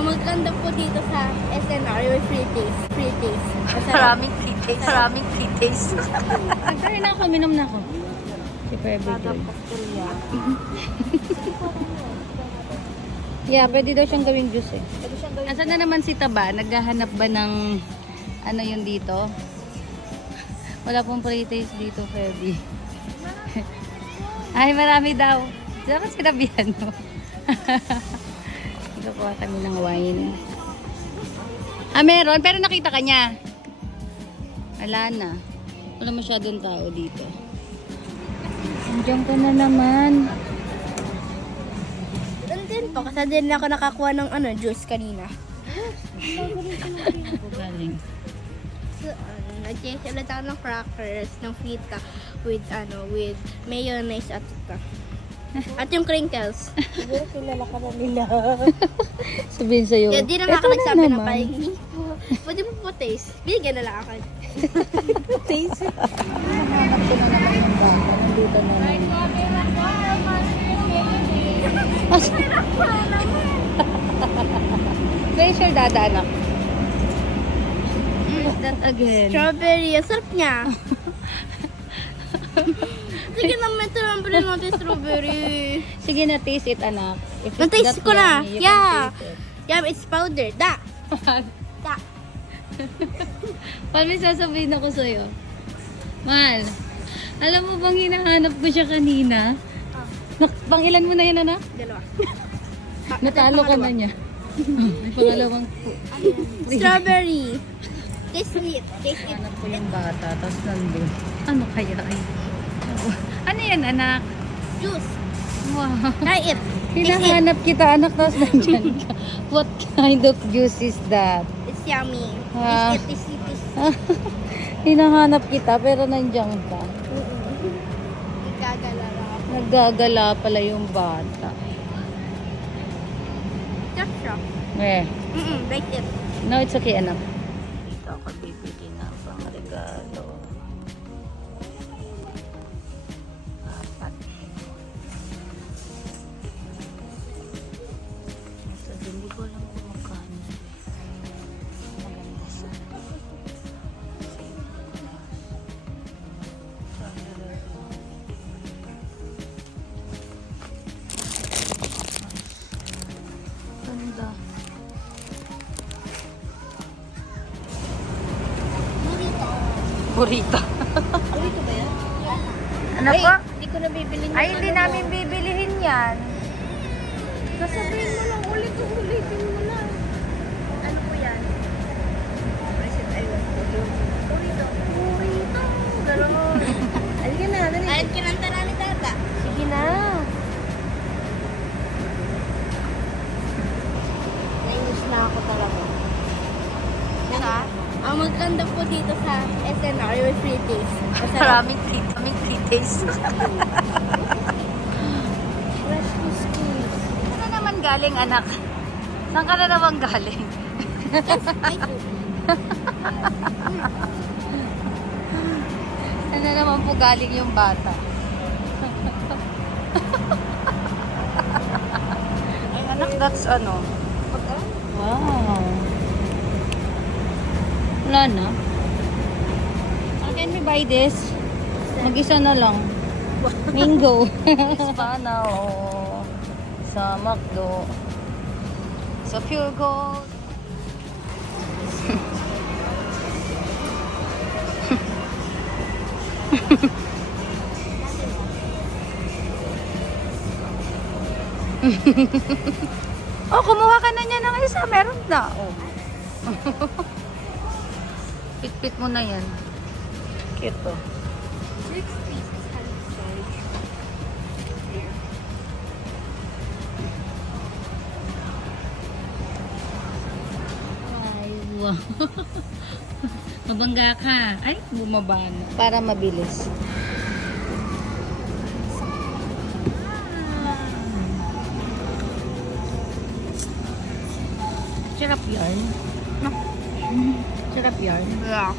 Ang maganda po dito sa SNR, yung free taste. Free taste. Maraming free taste. Maraming free taste. Nagkaroon na ako, minom na ako. Si Pebby Joy. Yeah, pwede daw siyang gawing juice eh. Asan na naman si Taba? Naghahanap ba ng ano yun dito? Wala pong free taste dito, Pebby. Ay, marami daw. Dapat sinabihan mo. Kukuha kami ng wine. Ah, meron. Pero nakita ka niya. Wala na. Wala masyadong tao dito. Andiyan ka na naman. Doon din po, kasi din ako nakakuha ng juice kanina. Galing. So, nag-change ulit ako ng crackers, ng fita, with mayonnaise at ito. At yung crinkles. Siguro kilala ka na nila. Sabihin sa'yo. Yeah, di na nga ako "Eto nagsabi na naman." pahingi po. Pwede mo po taste. Bigyan na lang ako. Taste. Hanap ko na naman yung bata. Nandito na naman. Where's your dada, anak? What's that again? Strawberry. Ang sarap niya. Sige naman, ito naman pala natin strawberry. Sige na, taste it, anak. If it's Na-taste not ko na. yummy, you Yeah. can taste it. Yeah, it's powder. Da. Da. Paano may sasabihin ako sa'yo? Mahal, alam mo bang hinahanap ko siya kanina? Pang-ilan mo na yan, anak? Dalawa. Natalo ka na niya. May pangalawang Strawberry. Taste it. Taste it. hanap ko yung bata, tapos nandun. Ano kaya ay? Ano yan, anak? Juice. Wow. Try it. Taste it. Hinahanap kita, anak, tapos nandyan ka. What kind of juice is that? It's yummy. Ah. Taste it. Taste it. Taste it. Hinahanap kita, pero nandyan ka. Nagkagalala. Naggagala pala yung bata. Just siya. Eh. Like it. No, it's okay, anak. Dito ako bibili ng pang-regalo. Apat. Ito, hindi ko alam kung magkano. Maganda siya. Ganda. Burrito. Burrito ba yan? Ano po? Hindi ko na bibilin Ay, hindi namin bibilihin yan. Sasabihin mo lang ulitin mo lang. Ano po yan? President, I want burrito. Burrito. Gano'n. Alika na, dali. Ay, kinanta na ni Tata. Sige na. Nainis na ako talaga. Saka, ang maganda po dito sa SNR, yung free taste. Maraming free taste. Fresh biscuits. Saan na naman galing, anak? Saan ka na naman galing? Saan na naman po galing yung bata? Ay, anak, that's ano? Wow. Wala na. Can we buy this? Mag-isa na lang. Mango. Hispana o sa McDo. Sa Pure Gold. Oh, kumuha ka na niya ng isa. Meron na. Oh. Pit-pit mo na yan. Cute to. 6 pieces. Ay, wow. Mabangga ka. Ay, bumaba na. Para mabilis. Sarap yarn. No? Sarap yarn. Yeah.